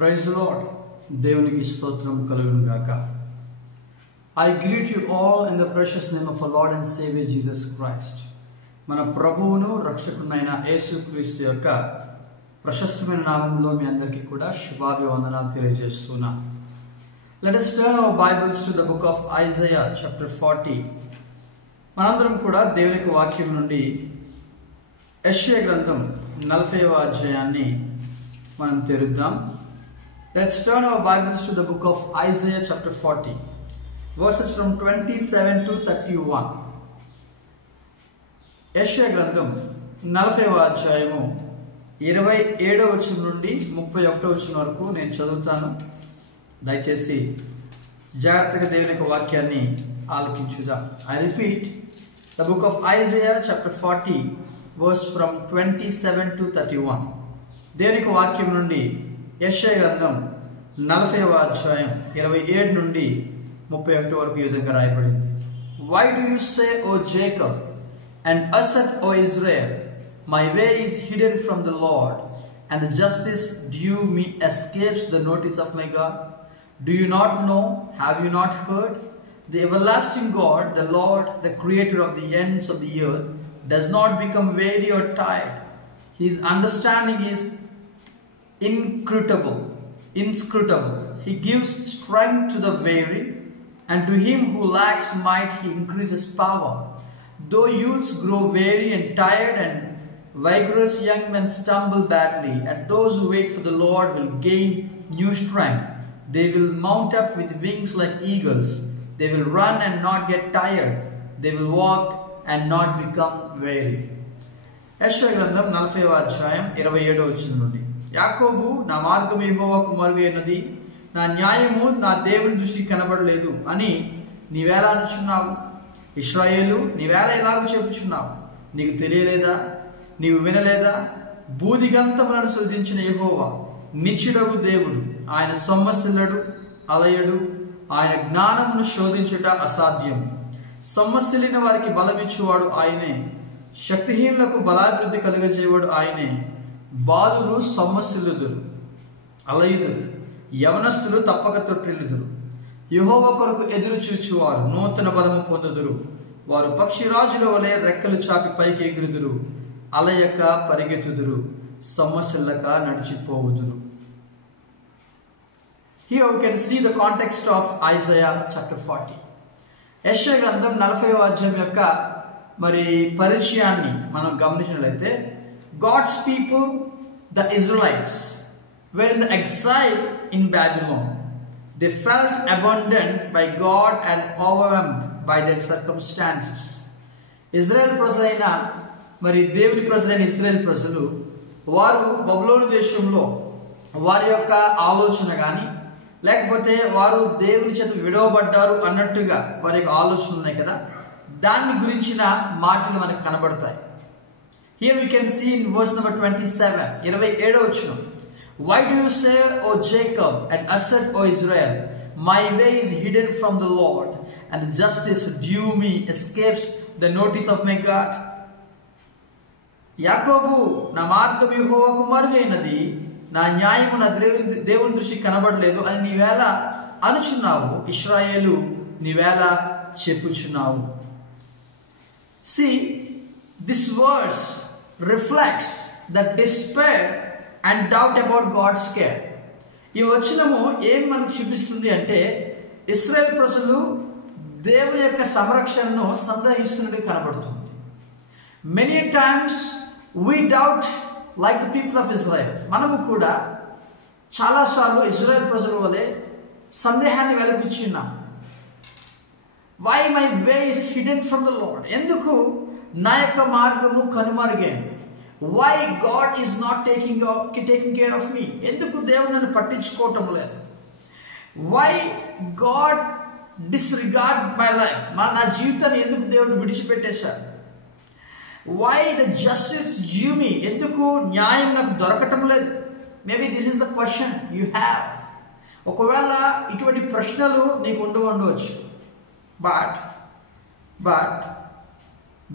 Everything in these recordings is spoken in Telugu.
Praise the lord. దేవునికి స్తోత్రం కలుగును గాక. I greet you all in the precious name of our Lord and Savior Jesus Christ. మన ప్రభువును రక్షకుడైన యేసుక్రీస్తు యొక్క ప్రశస్తమైన నామములో మీ అందరికీ కూడా శుభాభివందనాలు తెలియజేస్తున్నా. Let us turn our Bibles to the book of Isaiah chapter 40. మనందరం కూడా దేవునికి వాక్యం నుండి యెషయా గ్రంథం 40వ అధ్యాయాన్ని మనం తెరుద్దాం. Let's turn our Bibles to the book of Isaiah chapter 40. Verses from 27 to 31. యెషయా గ్రంథం 40వ అధ్యాయము 27వ వచనం నుండి 31వ వచనం వరకు నేను చదువుతాను. దయచేసి జాగ్రత్తగా దేవుని యొక్క వాక్యాన్ని ఆలకించుదాం. I repeat, the book of Isaiah chapter 40 verse from 27 to 31. దేవుని యొక్క వాక్యం నుండి యెషయా గ్రంథం 40వ అధ్యాయం 27 నుండి 31 వరకు ఈ విధంగా రాయబడింది. Why do you say, O Jacob, and assert, O Israel, my way is hidden from the Lord, and the justice due me escapes the notice of my God? Do you not know? Have you not heard? The everlasting God, the Lord, the creator of the ends of the earth, does not become weary or tired. His understanding is inscrutable. He gives strength to the weary, and to him who lacks might he increases power. Though youths grow weary and tired, and vigorous young men stumble badly, and those who wait for the Lord will gain new strength. They will mount up with wings like eagles. They will run and not get tired. They will walk and not become weary. యెషయా గ్రంథం 40వ అధ్యాయం 27వ వచనం నుండి, యాకోబు, నా మార్గము యెహోవాకు మరుగైనది, నా న్యాయము నా దేవుని దృష్టికి కనబడలేదు అని నీవేలా అనుచున్నావు? ఇశ్రాయేలు, నీవేలా ఎలాగో చెప్పుచున్నావు? నీకు తెలియలేదా? నీవు వినలేదా? భూదిగంతములను సృజించిన యెహోవా నిత్యుడగు దేవుడు. ఆయన సొమ్మసిల్లడు, అలయడు. ఆయన జ్ఞానమును శోధించుట అసాధ్యం. సొమ్మసిల్లిన వారికి బలమిచ్చువాడు ఆయనే. శక్తిహీనులకు బలాభివృద్ధి కలుగజేవాడు ఆయనే. బాలురు సొమ్మసిల్లుదురు, అలయుదురు. యవనస్తులు తప్పక తొట్టిల్లుదురు. యెహోవా కొరకు ఎదురు చూచువారు నూతన బలము పొందుదురు. వారు పక్షిరాజుల వలె రెక్కలు చాపి పైకి ఎగురుదురు. అలయక పరిగెత్తుదురు, సొమ్మసిల్లక నడిచిపోవుదురు. Here we can see the context of Isaiah chapter 40. యెషయా గ్రంథం 40వ అధ్యాయం యొక్క మరి పరిచయాన్ని మనం గమనించినట్లయితే, God's people, the Israelites, were in the exile in Babylon. They felt abandoned by God and overwhelmed by their circumstances. Israel ప్రజలైన మరి దేవుని ప్రజలైన ఇజ్రాయెల్ ప్రజలు వారు బబులోను దేశంలో వారి యొక్క ఆలోచన కానీ, లేకపోతే వారు దేవుని చేత విడవబడ్డారు అన్నట్టుగా వారి యొక్క ఆలోచనలు ఉన్నాయి కదా, దాని గురించిన మాటలు మనకు కనబడతాయి. Here we can see in verse number 27, 27వ వచనం, Why do you say, O Jacob, and assert, O Israel, my way is hidden from the Lord, and the justice due me escapes the notice of my God? యాకోబు, నా మార్గం యెహోవాకు మరుగైనది, నా న్యాయము నా దేవుని దృష్టికి కనబడలేదు అని నీవేలా అనుచున్నావు? ఇశ్రాయేలు, నీవేలా చెప్పుచున్నావు? See, this verse reflects the despair and doubt about God's care. ఈ వచనము ఏం మనకు చూపిస్తుంది అంటే, ఇశ్రాయేల్ ప్రజలు దేవుని యొక్క సంరక్షణను సందేహిస్తున్నట్టు కనబడుతుంది. Many times we doubt like the people of Israel. మనము కూడా చాలాసార్లు ఇజ్రాయెల్ ప్రజల వలె సందేహాన్ని వెలిపించున్నాం. Why my way is hidden from the Lord? ఎందుకు నా యొక్క మార్గము కనుమరుగైంది? Why God is not taking care of me? ఎందుకు దేవుడు నన్ను పట్టించుకోవటం లేదు? Why God disregard my life? నా జీవితాన్ని ఎందుకు దేవుడు విడిచిపెట్టేశాడు? Why the justice due me? ఎందుకు న్యాయం నాకు దొరకటం లేదు? Maybe this is the question you have. ఒకవేళ ఇటువంటి ప్రశ్నలు నీకు ఉండవచ్చు. But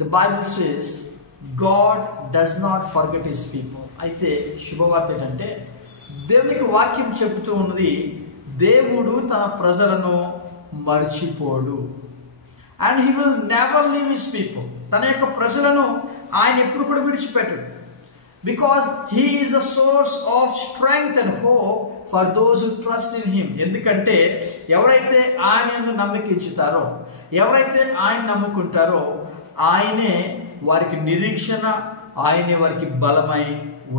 the Bible says God does not forget his people. అయితే శుభవార్త ఏంటంటే దేవునికి వాక్యం చెబుతూ ఉన్నది, దేవుడు తన ప్రజలను మర్చిపోడు. And he will never leave his people. తన యొక్క ప్రజలను ఆయన ఎప్పుడు కూడా విడిచిపెట్టడు. Because he is a source of strength and hope for those who trust in him. ఎందుకంటే ఎవరైతే ఆయన యందు నమ్మిక ఉంచుతారో, ఎవరైతే ఆయన నమ్ముకుంటారో, ఆయనే వారికి నిరీక్షణ, ఆయనే వారికి బలమై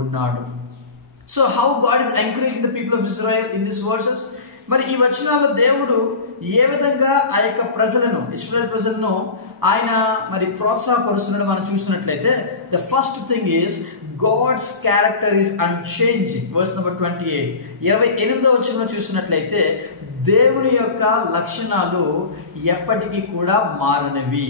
ఉన్నాడు. So how God is encouraging the people of Israel in this versus. మరి ఈ వచనాల్లో దేవుడు ఏ విధంగా ఆ యొక్క ప్రజలను, ఇశ్రాయేల్ ప్రజలను ఆయన మరి ప్రోత్సాహపరుస్తున్నాడు మనం చూసినట్లయితే, the first thing is God's character is unchanging. Verse number 28, 28వ వచనంలో చూసినట్లయితే దేవుని యొక్క లక్షణాలు ఎప్పటికీ కూడా మారనివి.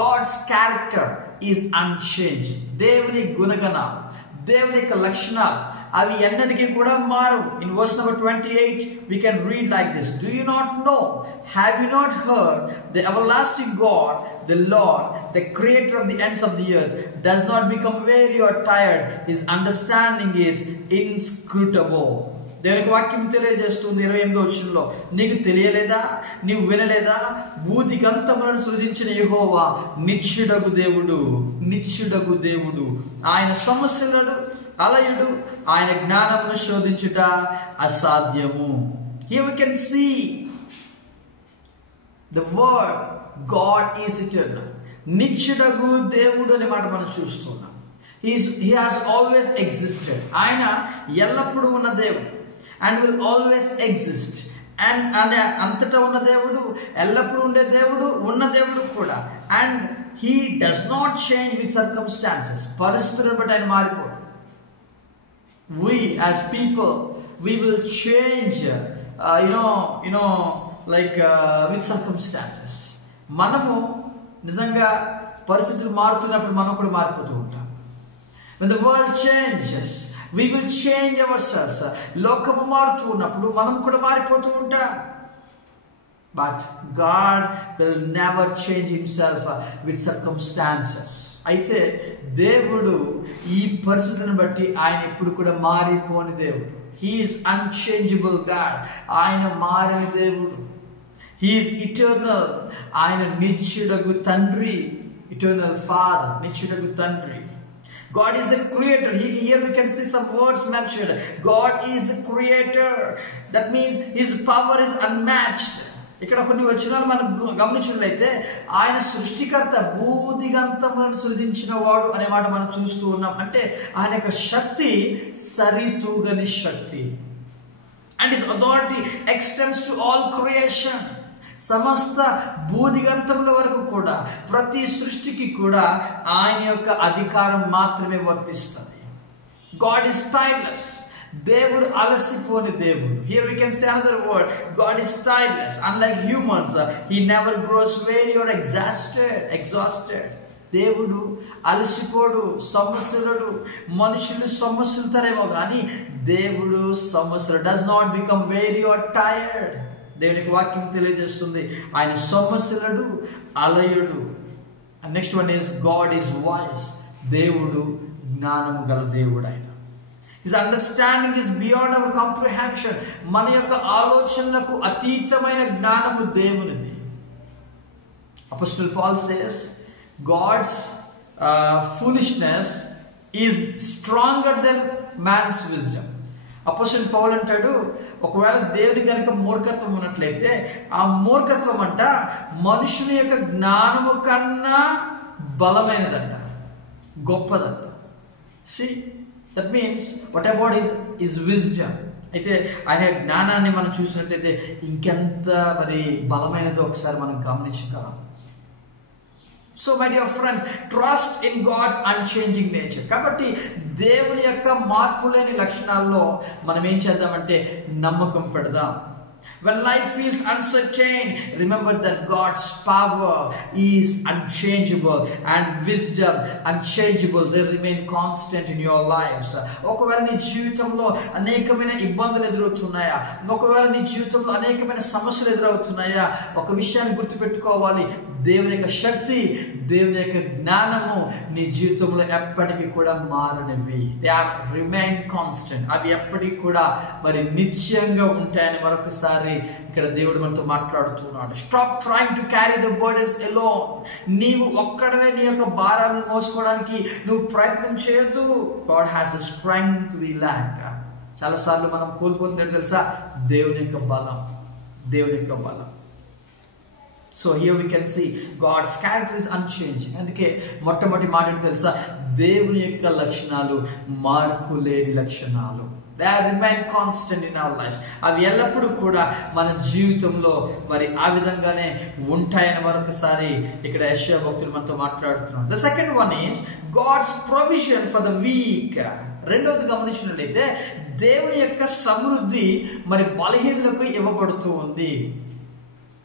God's character is unchanging. దేవుని గుణగణాలు, దేవుని యొక్క లక్షణాలు అవి ఎన్నటికీ కూడా మారు. In verse number 28 we can read like this: Do you not know? Have you not heard? The everlasting God, the Lord, the creator of the ends of the earth, does not become weary or tired. His understanding is inscrutable. దేవునికి వాక్యం తెలియజేస్తుంది 28వ వచనంలో, నీకు తెలియలేదా, నీవు వినలేదా, భూదిగంతములను సృజించిన యెహోవా నిత్యుడగు దేవుడు, నిత్యుడగు దేవుడు. ఆయన సమస్యలను అలయుడు, ఆయన జ్ఞానమును శోధించుట అసాధ్యము. Here we can see the word God is eternal. నిత్యుడగు దేవుడు అనే మాట మనం చూస్తున్నాం. He has always existed. ఆయన ఎల్లప్పుడూ ఉన్న దేవుడు, and will always exist. And అంతటా ఉన్న దేవుడు, ఎల్లప్పుడూ ఉండే దేవుడు, ఉన్న దేవుడు కూడా. And he does not change with circumstances. పరిస్థితులను బట్టి ఆయన మారిపోడు. We as people, we will change with circumstances. మనము నిజంగా పరిస్థితులు మారుతున్నప్పుడు మనం కూడా మారిపోతూ ఉంటాం. When the world changes, we will change ourselves. లోకము మారుతూ ఉన్నప్పుడు మనం కూడా మారిపోతూ ఉంటాం. But God will never change himself with circumstances. అయితే దేవుడు ఈ పరిస్థితిని బట్టి ఆయన ఎప్పుడు కూడా మారిపోని దేవుడు. He is unchangeable God. ఆయన మారని దేవుడు. He is eternal. ఆయన నిత్యుడగు తండ్రి, eternal Father, నిత్యుడగు తండ్రి. God is the creator. Here we can see some words mentioned. God is the creator. That means his power is unmatched. ఇక్కడ కొన్ని వచనాలు మనం గమనించినట్లయితే ఆయన సృష్టికర్త, భూదిగంతములను సృజించిన వాడు అనే మాట మనం చూస్తూ ఉన్నాం. అంటే ఆయన యొక్క శక్తి సరితూగని శక్తి. And his authority extends to all creation. సమస్త భూదిగంతముల వరకు కూడా, ప్రతి సృష్టికి కూడా ఆయన యొక్క అధికారం మాత్రమే వర్తిస్తుంది. God is timeless. దేవుడు అలసిపోని దేవుడు. Here we can say another word. God is timeless. Unlike humans, he never grows weary or exhausted. దేవుడు అలసిపోడు, సమస్యలుడు. మనుషులు సమస్యలుతారేమో కానీ దేవుడు సమస్యలు. Does not become weary or tired. దేవునికి వాక్యం తెలియజేస్తుంది ఆయన సమస్యలుడు, అలయుడు. And next one is God is wise. దేవుడు జ్ఞానము గల దేవుడు. ఆయన His understanding is beyond our comprehension. మన యొక్క ఆలోచనలకు అతీతమైన జ్ఞానము దేవునిది. Apostle Paul says God's foolishness is stronger than man's wisdom. Apostle Paul అంటాడు, ఒకవేళ దేవుని కనుక మూర్ఖత్వం ఉన్నట్లయితే ఆ మూర్ఖత్వం అంట మనుషుని యొక్క జ్ఞానము కన్నా బలమైనదంట, గొప్పదంట. See, that means what about his wisdom? అయితే ఆయన జ్ఞానాన్ని మనం చూసినట్లయితే ఇంకెంత మరి బలమైనదో ఒకసారి మనం గమనించగలం. So my dear friends, trust in God's unchanging nature. కాబట్టి దేవుని యొక్క మార్పులేని లక్షణాల్లో మనం ఏం చేద్దామంటే నమ్మకం పెడదాం. When life feels uncertain, remember that God's power is unchangeable and wisdom unchangeable. They remain constant in your lives. ఒకవేళ నీ జీవితంలో అనేకమైన ఇబ్బందులు ఎదురవుతున్నాయా, ఒకవేళ నీ జీవితంలో అనేకమైన సమస్యలు ఎదురవుతున్నాయా, ఒక విషయాన్ని గుర్తుపెట్టుకోవాలి, దేవుని యొక్క శక్తి, దేవుని యొక్క జ్ఞానము నీ జీవితంలో ఎప్పటికీ కూడా మారనివి. They are remain constant. అవి ఎప్పటికీ కూడా మరి నిత్యంగా ఉంటాయని మరొకసారి ఇక్కడ దేవుడు మనతో మాట్లాడుతున్నాడు. Stop trying to carry the burdens alone. నీవు ఒక్కడవే నీ యొక్క భారాలను మోసుకోవడానికి నువ్వు ప్రయత్నం చేయొద్దు. గాడ్ హ్యాస్ ద స్ట్రెంగ్త్ వి ల్యాక్. చాలాసార్లు మనం కోల్పోతున్నట్టు తెలుసా? దేవుని యొక్క బలం, దేవుని యొక్క బలం. So here we can see God's character is unchanging. అందుకే మొట్టమొదటి మాట ఏంటి తెలుసా? దేవుని యొక్క లక్షణాలు మార్పు లేని లక్షణాలు. They are remain constant in our life. అవి ఎల్లప్పుడూ కూడా మన జీవితంలో మరి ఆ విధంగానే ఉంటాయని మరొకసారి ఇక్కడ యెషయా భక్తులు మనతో మాట్లాడుతున్నారు. The second one is God's provision for the weak. రెండవది గమనించినట్లయితే దేవుని యొక్క సమృద్ధి మరి బలహీనులకు ఇవ్వబడుతూ ఉంది.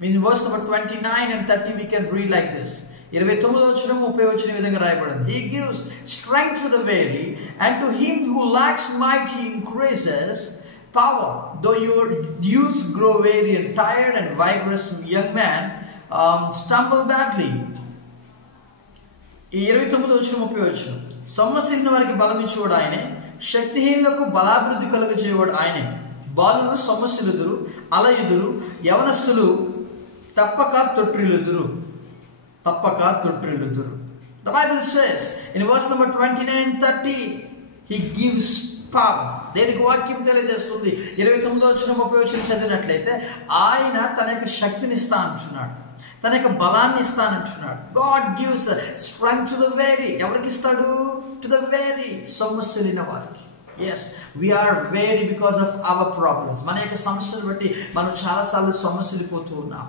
In verse number 29 and 30 we can read like this. 29వ వచనం 30వ వచనం విధంగా రాయబడింది. He gives strength to the weary, and to him who lacks might he increases power. Though your youths grow weary and tired, and vigorous young men stumble badly. 29వ వచనం 30వ వచనం. సొమ్మసిల్లిన వారికి బలం ఇచ్చేవాడు ఆయనే, శక్తిహీనులకు బలాభివృద్ధి కలుగజేయవాడు ఆయనే. బాలురు సొమ్మసిల్లుదురు, అలయుదురు, యవనస్తులు తప్పక తొట్టిల్లుదురు. The Bible says in verse number 29 and 30, he gives power. దేనికి వాక్యం తెలియజేస్తుంది? 29వ వచనం 30వ వచనం చదివినట్లయితే ఆయన తన యొక్క శక్తిని ఇస్తా అంటున్నాడు, తన యొక్క బలాన్ని ఇస్తానంటున్నాడు. God gives strength to the weary. ఎవరికి ఇస్తాడు? To the weary, సొమ్మసిల్లిన వారికి. Yes, we are weary because of our problems. మన యొక్క సమస్యలు బట్టి మనం చాలాసార్లు సొమ్మసిల్లిపోతూ ఉన్నాం.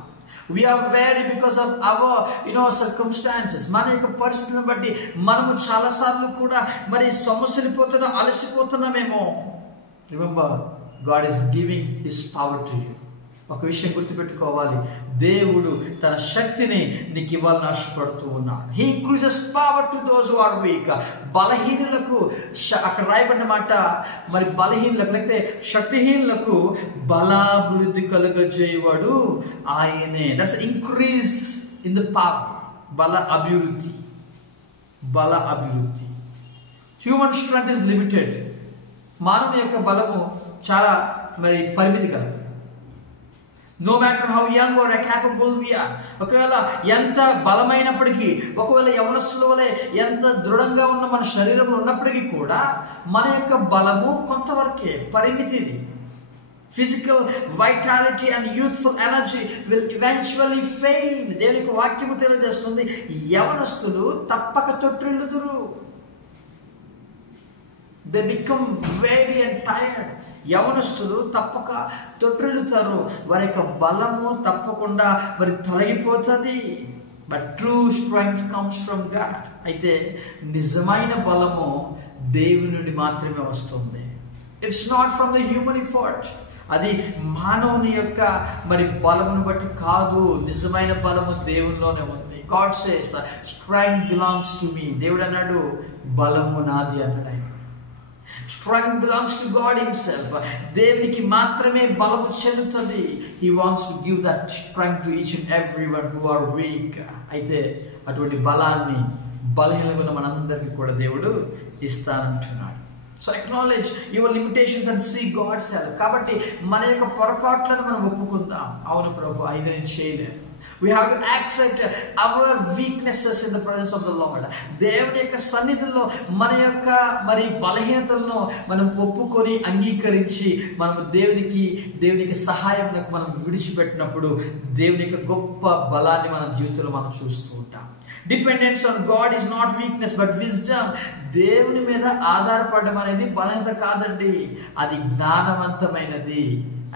We are weary because of our circumstances. మన యొక్క పరిస్థితులను బట్టి మనము చాలాసార్లు కూడా మరి సొమ్మసిల్లిపోతున్నాం, అలసిపోతున్నామేమో. Remember, God is giving His power to you. ఒక విషయం గుర్తుపెట్టుకోవాలి, దేవుడు తన శక్తిని నీకు ఇవ్వాలని ఆశపడుతూ ఉన్నాడు. He increases power to those who are weak. బలహీనులకు, అక్కడ రాయబడిన మాట మరి బలహీనులకు లేకపోతే శక్తిహీనులకు బలాభివృద్ధి కలుగజేయవాడు ఆయనే. That's increase in the power. బల అభివృద్ధి. Human strength is limited. మానవ యొక్క బలము చాలా మరి పరిమితి కలదు. No matter how young or capable we are. ఒకవేళ ఎంత బలమైనప్పటికీ, ఒకవేళ యవనస్తుల వలె ఎంత దృఢంగా ఉన్న మన శరీరంలో ఉన్నప్పటికీ కూడా మన యొక్క బలము కొంతవరకే, పరిమితిది. Physical vitality and youthful energy will eventually fail. దేవునికి వాక్యము తెలియజేస్తుంది, యవనస్తులు తప్పక తొట్టిల్లుదురు. They become weary and tired. యవనస్తులు తప్పక తొట్టిల్లుతారు. వారి యొక్క బలము తప్పకుండా మరి తొలగిపోతుంది. But true strength comes from God. అయితే నిజమైన బలము దేవుని నుండి మాత్రమే వస్తుంది. It's not from the human effort. అది మానవుని యొక్క మరి బలమును బట్టి కాదు. నిజమైన బలము దేవునిలోనే ఉంది. God says strength belongs to me. దేవుడు అన్నాడు, బలము నాది అన్నాడు. Strength belongs to God Himself. దేవునికి మాత్రమే బలము చెల్లుతుంది. He wants to give that strength to each and everyone who are weak. అయితే అటువంటి బలాన్ని బలహీనమైన మనందరికీ కూడా దేవుడు ఇస్తానంటున్నాడు. So acknowledge your limitations and see God's help. కాబట్టి మన యొక్క పొరపాట్లను మనం ఒప్పుకుందాం. అవును ప్రభు, అయితే నేను చేయలేను. We have to accept our weaknesses in the presence of the Lord. దేవుని యొక్క సన్నిధిలో మన యొక్క మరి బలహీనతలను మనం ఒప్పుకొని అంగీకరించి మనం దేవునికి సహాయంకు మనం విడిచిపెట్టినప్పుడు దేవుని యొక్క గొప్ప బలాన్ని మన జీవితంలో మనం చూస్తూ ఉంటాం. Dependence on God is not weakness but wisdom. దేవుని మీద ఆధారపడడం అనేది బలహీనత కాదండి, అది జ్ఞానవంతమైనది.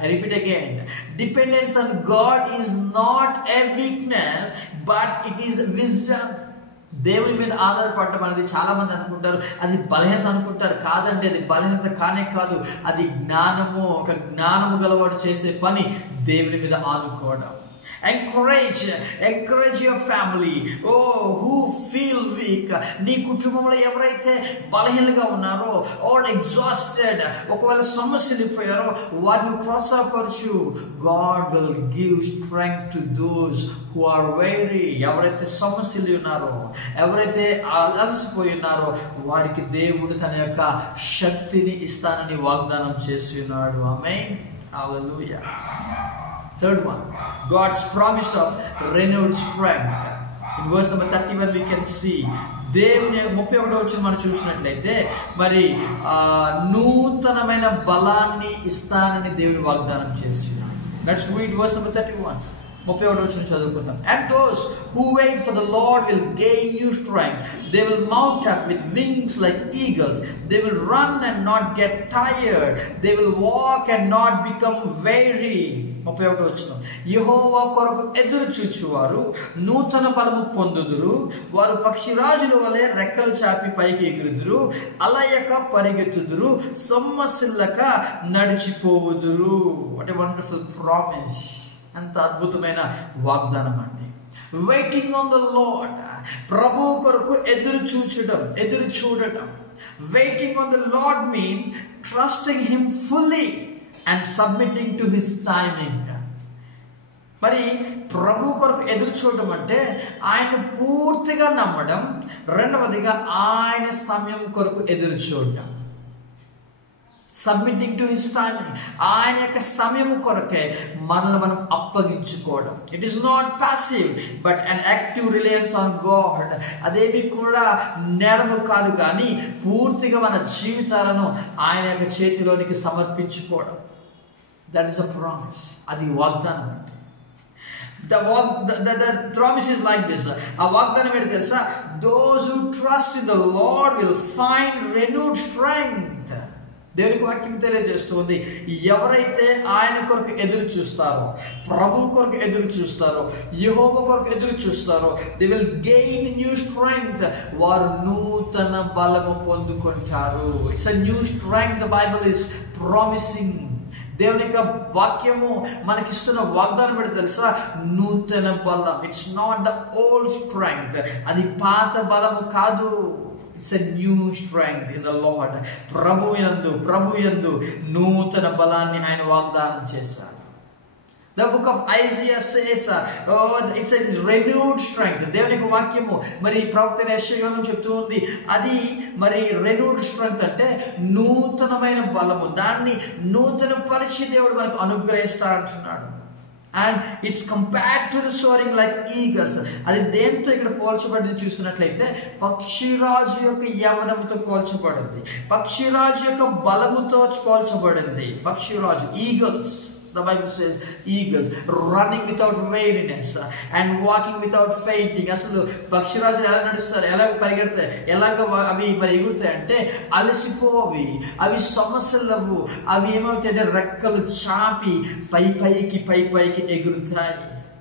I repeat again, dependence on God is not a weakness but it is wisdom. దేవుని మీద ఆధారపడటం అనేది చాలా మంది అనుకుంటారు అది బలహీనత అనుకుంటారు. కాదండి, అది బలహీనత కానే కాదు, అది జ్ఞానము. ఒక జ్ఞానము గలవాడు చేసే పని దేవుని మీద ఆనుకోవడం. Encourage your family. Who feel weak. నీ కుటుంబంలో ఎవరైతే బలహీనంగా ఉన్నారో or exhausted, ఒకవేళ సమస్యలిపోయారో వారిని ప్రోత్సాహపరచు. God will give strength to those who are weary. ఎవరైతే సమస్యలు ఉన్నారో, ఎవరైతే అలసిపోయి ఉన్నారో వారికి దేవుడు తన యొక్క శక్తిని ఇస్తానని వాగ్దానం చేస్తున్నాడు. ఆమేన్. Hallelujah. Third one, God's promise of renewed strength. In verse number 31 we can see దేవుని 31వ వచనం మనం చూసినట్లయితే మరి నూతనమైన బలాన్ని ఇస్తానని దేవుడు వాగ్దానం చేస్తున్నాడు. Let's read verse number 31. 31వ వచనం చదువుకుందాం. And those who wait for the Lord will gain new strength. They will mount up with wings like eagles. They will run and not get tired. They will walk and not become weary. 31వ వచనం. యెహోవా కొరకు ఎదురు చూచువారు నూతన బలము పొందుదురు. వారు పక్షిరాజుల వలె రెక్కలు చాపి పైకి ఎగురుదురు. అలయక పరిగెత్తుదురు. సొమ్మసిల్లక నడిచిపోవుదురు. What a wonderful promise. అంత అద్భుతమైన వాగ్దానం అండి. Waiting on the Lord. ప్రభు కొరకు ఎదురు చూడటం. Waiting on the Lord means trusting him fully and submitting to his timing. మరి ప్రభు కొరకు ఎదురు చూడటం అంటే ఆయన పూర్తిగా నమ్మడం. రెండవదిగా ఆయన సమయం కొరకు ఎదురు చూడటం. Submitting to his timing. ఆయన యొక్క సమయం కొరకే మనల్ని మనం అప్పగించుకోవడం. It is not passive but an active reliance on God. అదేమి కూడా నేరము కాదు, కానీ పూర్తిగా మన జీవితాలను ఆయన యొక్క చేతిలోనికి సమర్పించుకోవడం. That is a promise. అది వాగ్దానం అంటే. The promise is like this. ఆ వాగ్దానం ఏంటి తెలుసా? Those who trust in the Lord will find renewed strength. దేవునికి వాక్యం తెలియజేస్తుంది, ఎవరైతే ఆయన కొరకు ఎదురు చూస్తారో, ప్రభు కొరకు ఎదురు చూస్తారో, యెహోవా కొరకు ఎదురు చూస్తారో, they will gain new strength. వారు నూతన బలము పొందుకుంటారు. It's a new strength the Bible is promising. దేవుని యొక్క వాక్యము మనకిస్తున్న వాగ్దానం ఏంటో తెలుసా? నూతన బలం. It's not the old strength. అది పాత బలము కాదు. It's a new strength in the Lord. ప్రభు యందు నూతన బలాన్ని ఆయన వాగ్దానం చేశారు. The book of Isaiah says, it's a renewed strength. దేవుని యొక్క వాక్యము మరి ప్రవక్త యెషయా గ్రంథం చెప్తూ ఉంది, అది మరి renewed strength అంటే నూతనమైన బలము. దాన్ని నూతన పరిచి దేవుడు మనకు అనుగ్రహిస్తా అంటున్నాడు. And it's compared to the soaring like eagles. అది దేంతో ఇక్కడ పోల్చబడింది చూసినట్లయితే పక్షిరాజు యొక్క యవ్వనముతో పోల్చబడింది. పక్షిరాజు యొక్క బలముతో పోల్చబడింది. పక్షిరాజు, eagles. The Bible says eagles running without weariness and walking without fainting. అసలు పక్షిరాజు ఎలా నడుస్తారు, ఎలా పరిగెడతాయి, ఎలాగ అవి మరి ఎగురుతాయి అంటే అలసిపోవి, అవి సమస్యలవు, అవి ఏమవుతాయి అంటే రెక్కలు చాపి పైకి ఎగురుతాయి.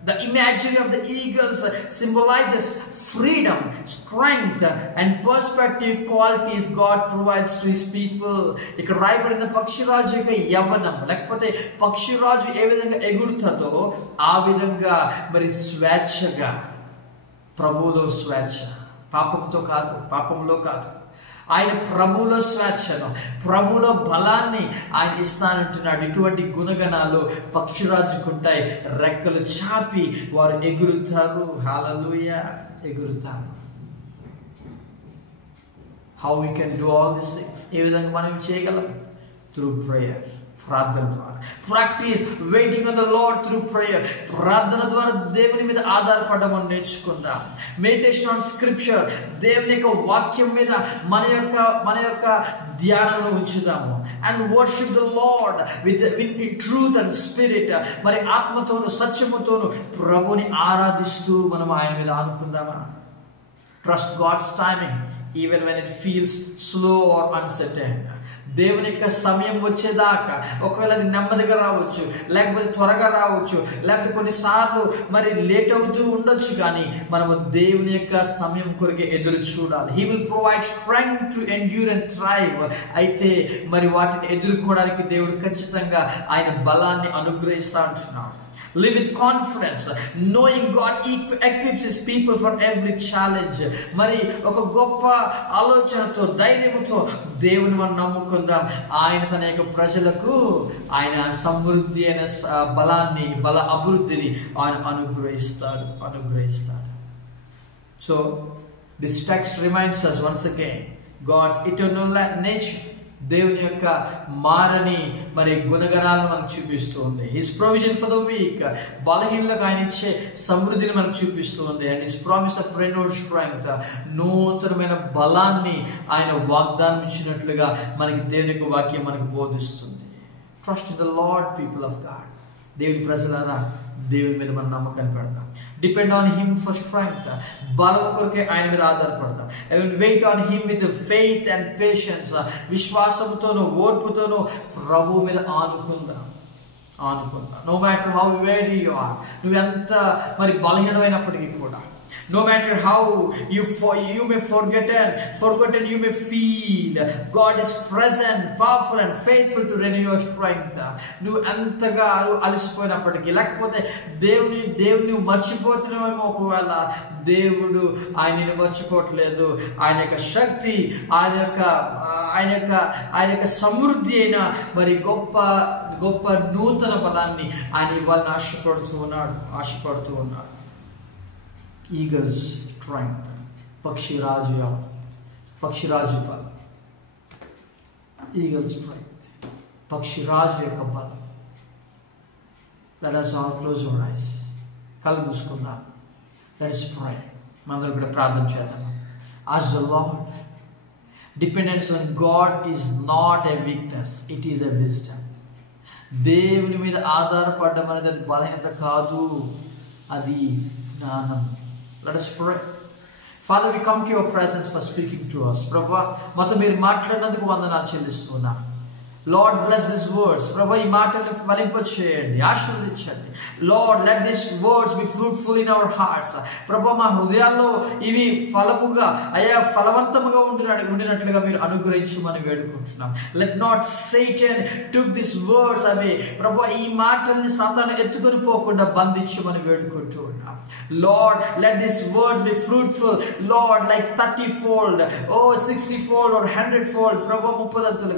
The imagery of the eagles symbolizes freedom, strength and perspective qualities God provides to his people. ఇక్కడ రాయబడిన పక్షిరాజు యొక్క యవ్వనం, లేకపోతే పక్షిరాజు ఏ విధంగా ఎగురుతుందో ఆ విధంగా మరి స్వేచ్ఛగా, ప్రభువులో స్వేచ్ఛ, పాపంలో కాదు, ఆయన ప్రభువులో స్వేచ్ఛను, ప్రభువులో బలాన్ని ఆయన ఇస్తానంటున్నాడు. ఇటువంటి గుణగణాలు పక్షిరాజుకుంటాయి. రెక్కలు చాపి వారు ఎగురుతారు. హల్లెలూయా, ఎగురుతారు. How we can do all this things? ఏ విధంగా మనం చేయగలం? త్రూ ప్రేయర్, ప్రార్థన ద్వారా. Practice waiting on the Lord through prayer. ప్రార్థన ద్వారా దేవుని మీద ఆధారపడడం మనం నేర్చుకుందాం. మెడిటేషన్ ఆన్ స్క్రిప్చర్, దేవుని యొక్క వాక్యం మీద మన యొక్క ధ్యానంలో ఉంచుదాము. And worship the Lord with in truth and spirit. మరి ఆత్మతోను సత్యముతోను ప్రభుని ఆరాధిస్తూ మనం ఆయన మీద ఆనుకుందామా? Trust God's timing even when it feels slow or uncertain. దేవుని యొక్క సమయం వచ్చేదాకా, ఒకవేళ అది నెమ్మదిగా రావచ్చు, లేకపోతే త్వరగా రావచ్చు, లేకపోతే కొన్నిసార్లు మరి లేట్ అవుతూ ఉండొచ్చు, కానీ మనము దేవుని యొక్క సమయం కొరకు ఎదురు చూడాలి. He will provide strength to endure and thrive. అయితే మరి వాటిని ఎదుర్కోవడానికి దేవుడు ఖచ్చితంగా ఆయన బలాన్ని అనుగ్రహిస్తా అంటున్నాడు. Live with confidence, knowing God equips His people for every challenge. మరి ఒక గొప్ప ఆలోచనతో ధైర్యంతో దేవుని మనం నమ్ముకుందాం. ఆయన తన యొక్క ప్రజలకు ఆయన సమృద్ధి అయిన బలాన్ని అభివృద్ధిని ఆయన అనుగ్రహిస్తాడు. So this text reminds us once again God's eternal nature. దేవుని యొక్క మారని మరి గుణగణాలను మనకు చూపిస్తూ ఉంది. His provision for the weak, బలహీనులకు ఆయన ఇచ్చే సమృద్ధిని మనకు చూపిస్తూ ఉంది. And his promise of renewed strength, నూతనమైన బలాన్ని ఆయన వాగ్దానం ఇచ్చినట్లుగా మనకి దేవుని యొక్క వాక్యం మనకు బోధిస్తుంది. Trust in the Lord, people of God. దేవుని ప్రజలారా, దేవుని మీద మన నమ్మకాన్ని పెడతాం. Depend on him for strength, బలం కొరకే ఆయన మీద ఆధారపడతాం. And wait on him with faith and patience, విశ్వాసంతోనూ ఓర్పుతోనూ ప్రభు మీద ఆనుకుందాం. No matter how weary you are, నువ్వు ఎంత మరి బలహీనమైనప్పటికీ కూడా, no matter how you may forgotten you may feel, God is present, powerful and faithful to renew your strength. నువ్వు ఎంతగా అలసిపోయినప్పటికీ, లేకపోతే దేవుని మర్చిపోతున్నావేమో, ఒకవేళ దేవుడు ఆయనని మర్చిపోవట్లేదు. ఆయన యొక్క శక్తి, ఆయన యొక్క సమృద్ధి అయిన మరి గొప్ప నూతన బలాన్ని ఆయన ఇవ్వాలని ఆశపడుతూ ఉన్నాడు. ఈగల్స్ స్ట్రెంగ్త్, పక్షిరాజు బలం. ఈగల్ స్ట్రెంగ్త్, పక్షిరాజు యొక్క బలం. Let us all close our eyes. కళ్ళు మూసుకుందాం. Let us pray. మనందరం కూడా ప్రార్థన చేద్దాం. Ask the Lord. Dependence on God is not a weakness, it is a wisdom. దేవుని మీద ఆధారపడడం అనేది అది బలహీనత కాదు, అది జ్ఞానం. Let us pray. Father, we come to your presence for speaking to us. Prabhu, mato meer maatladinanduku vandanalu chellistunnaa. Lord, bless these words. Prabhu, ee maatlalni falinpacheyandi, ఆశీర్వదించండి. Lord, let these words be fruitful in our hearts. Prabhu, మా హృదయాల్లో ఇవి ఫలముగా ఫలవంతముగా ఉండినట్లుగా మీరు అనుగ్రహించమని వేడుకుంటున్నాం. Let not Satan took these words away. Prabhu, ఈ మాటల్ని సాతాను ఎత్తుకొని పోకుండా బంధించమని వేడుకుంటూ ఉన్నాం. Lord, let these words be fruitful, Lord, like 30-fold, 60-fold or 100-fold. Prabhu, 30 60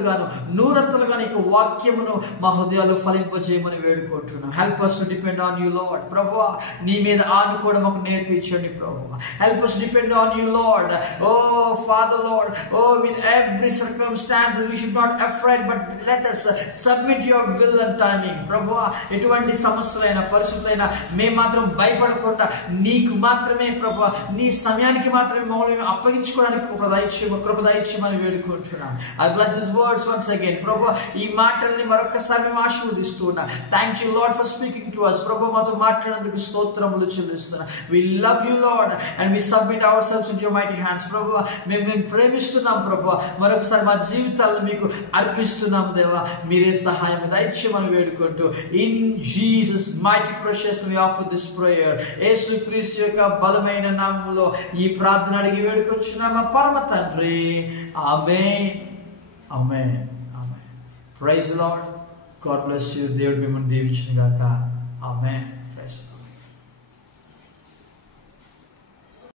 100 నీకు వాక్యమును మా హృదయాల్లో ఫలింపజేయమని వేడుకుంటున్నాం. Help us to depend on you, Lord. ప్రభువా, నీ మీద ఆనుకోవడం మాకు నేర్పించండి ప్రభువా. Help us to depend on you, Lord. Oh Father, Lord, with every circumstance we should not afraid, but let us submit your will and timing. ప్రభువా, ఎటువంటి సమస్యలైనా పరిస్థితులైనా మేము మాత్రం భయపడకుండా నీకు మాత్రమే ప్రభువా, నీ సమయానికి మాత్రమే మమ్మల్ని అప్పగించుకోవడానికి కృప దయచేయమని వేడుకుంటున్నాం. I bless these words once again. ప్రభువా, ఈ మాటల్ని మరొకసారి మేము ఆశీర్వదిస్తున్నా. Thank you, Lord, for speaking to us. ప్రభువా, మాతో మాట్లాడినందుకు స్తోత్రములు చెల్లిస్తున్నా. We love you, Lord, and we submit ourselves into your mighty hands. ప్రభువా, మేము ప్రేమిస్తున్నాం ప్రభువా. మరొకసారి మా జీవితాలను మీకు అర్పిస్తున్నాం దేవా. మీరే సహాయం దయచేయమని వేడుకుంటూ in Jesus mighty precious we offer this prayer. యేసుక్రీస్తు యొక్క బలమైన నామములో ఈ ప్రార్థన అడిగి వేడుకొచ్చున్నాం మా పరమ తండ్రి. ఆమేన్. Amen. Praise the Lord. God bless you. దేవుడు మిమ్మల్ని దీవించును గాక. Amen.